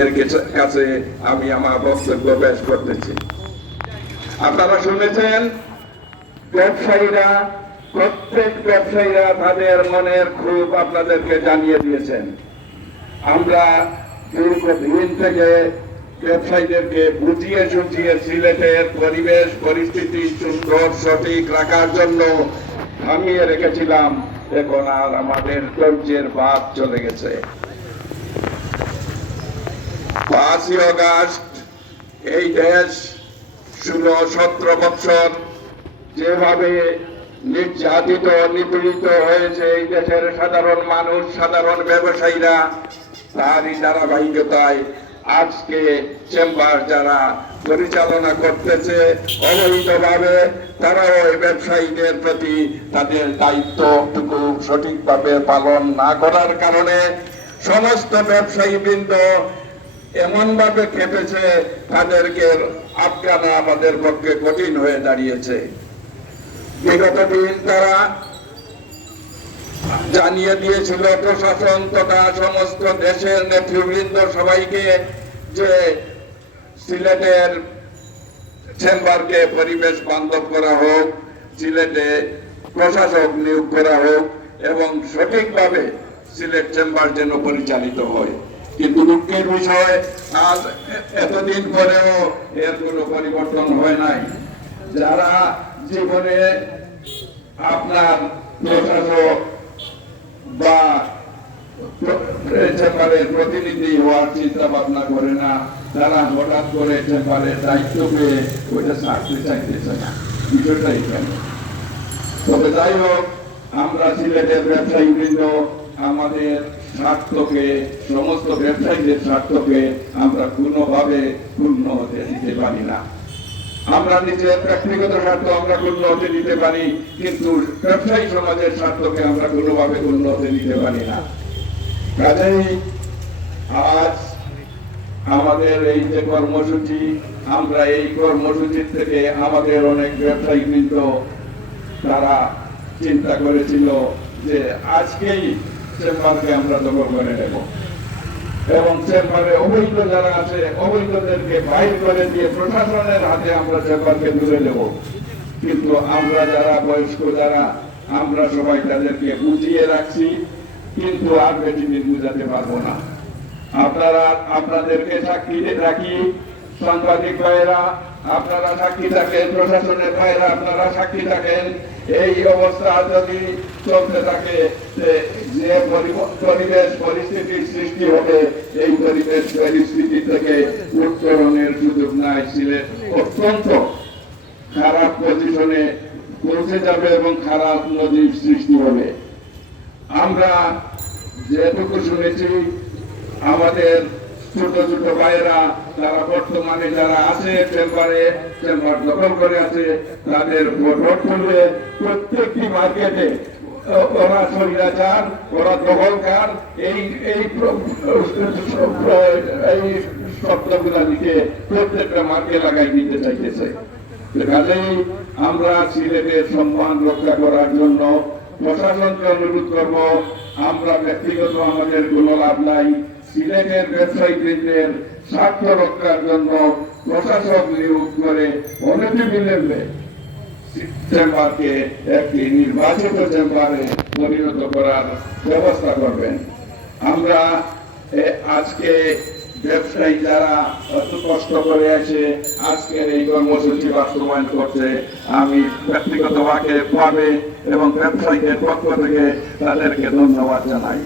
কাছে আমি আমার বক্তব্য পেশ করতেছি। আপনারা শুনেছেন প্রত্যেক ব্যবসায়ীরা তাদের মনের ক্ষোভ আপনাদেরকে জানিয়ে দিয়েছেন। আমরা দীর্ঘদিন থেকে ব্যবসায়ীদেরকে বুঝিয়ে সুঝিয়ে সিলেটের পরিবেশ পরিস্থিতি সুন্দর সঠিক রাখার জন্য থামিয়ে রেখেছিলাম। এখন আর আমাদের ধৈর্যের বাঁধ চলে গেছে। 5ই অগাস্ট এই দেশ 16-17 বছর যেভাবে নির্যাতিত নিপীড়িত হয়েছে এই দেশের সাধারণ মানুষ, সাধারণ ব্যবসায়ীরা, তারই ধারাবাহিকতায় আজকে চেম্বার যারা পরিচালনা করতেছে অবৈধভাবে, তারাও এই ব্যবসায়ীদের প্রতি তাদের দায়িত্বটুকু সঠিকভাবে পালন না করার কারণে সমস্ত ব্যবসায়ীবৃন্দ এমন ভাবে খেপেছে, তাদেরকে আটকানো আমাদের পক্ষে কঠিন হয়ে দাঁড়িয়েছে। বিগত দিন তারা জানিয়ে দিয়েছিল প্রশাসন তথা সমস্ত দেশের নেতৃবৃন্দ সবাইকে যে সিলেটের চেম্বারকে পরিবেশ বান্ধব করা হোক, সিলেটে প্রশাসক নিয়োগ করা হোক এবং সঠিকভাবে সিলেট চেম্বার যেন পরিচালিত হয়। কিন্তু দুঃখের বিষয় আজ এতদিন পরেও এর কোনো পরিবর্তন হয় নাই। যারা জীবনে আপনার প্রশাসক বা চেম্বারের প্রতিনিধি হওয়ার চিন্তা ভাবনা করে না, তারা হঠাৎ করে চেম্বারের দায়িত্ব পেয়ে ওইটা ছাড়তে চাইতেছে না। বিষয়টাই কেন? তবে যাই হোক, আমরা সিলেটের ব্যবসায়ীবৃন্দ আমাদের স্বার্থকে, সমস্ত ব্যবসায়ীদের স্বার্থকে আমরা কোনোভাবে পূর্ণ হতে দিতে পারি না। আমরা নিজের ব্যক্তিগত স্বার্থ আমরা পূর্ণ হতে দিতে পারি, কিন্তু ব্যবসায়ী সমাজের স্বার্থকে আমরা কোনোভাবে পূর্ণ হতে দিতে পারি না। কাজেই আজ আমাদের এই যে কর্মসূচি, আমরা এই কর্মসূচির থেকে আমাদের অনেক ব্যবসায়ীবৃন্দ তারা চিন্তা করেছিল যে আজকেই চেম্বারকে আমরা দখল করে নেব এবং চেম্বারে অবৈধ যারা আছে অবৈধদেরকে বাইর করে দিয়ে প্রশাসনের হাতে আমরা চেম্বারকে তুলে দেব। কিন্তু আমরা যারা বয়স্ক যারা, আমরা সবাই তাদেরকে বুঝিয়ে রাখছি, কিন্তু আর বেশি দিন বুঝাতে পারবো না। আপনাদেরকে সাক্ষী রাখি, সাংবাদিক ভাইয়েরা আপনারা সাক্ষী থাকেন, প্রশাসনের ভাইয়েরা আপনারা সাক্ষী থাকেন। এই অবস্থা যদি চলতে থাকে, যে পরিবেশ পরিস্থিতির সৃষ্টি হবে, এই পরিবেশ পরিস্থিতি থেকে উত্তরণের সুযোগ নাই। সিলেট অত্যন্ত খারাপ পজিশনে পৌঁছে যাবে এবং খারাপ নজির সৃষ্টি হবে। আমরা যেটুকু শুনেছি, আমাদের ছোট ছোট ভাইয়েরা তারা বর্তমানে যারা আছে চেম্বার দখল করে আছে, তাদের ভোট করবে প্রত্যেকটি মার্কেটে ওরা স্বৈরাচার, ওরা দখলকার, এই শব্দগুলা দিকে প্রত্যেকটা মার্কে লাগাই দিতে চাইতেছে। কাজেই আমরা সিলেটের সম্মান রক্ষা করার জন্য প্রশাসনকে অনুরোধ করব, আমরা ব্যক্তিগত আমাদের কোনো লাভ নাই, সিলেটের ব্যবসায়ীদের স্বার্থ রক্ষার জন্য প্রশাসক নিয়োগ করে অনতিবিলম্বে চেম্বারকে একটি নির্বাচিত চেম্বারে পরিণত করার ব্যবস্থা করবেন। আমরা আজকে ব্যবসায়ী যারা এত কষ্ট করে এসে আজকের এই কর্মসূচি বাস্তবায়ন করছে, আমি ব্যক্তিগতভাবে এবং ব্যবসায়ীদের পক্ষ থেকে তাদেরকে ধন্যবাদ জানাই।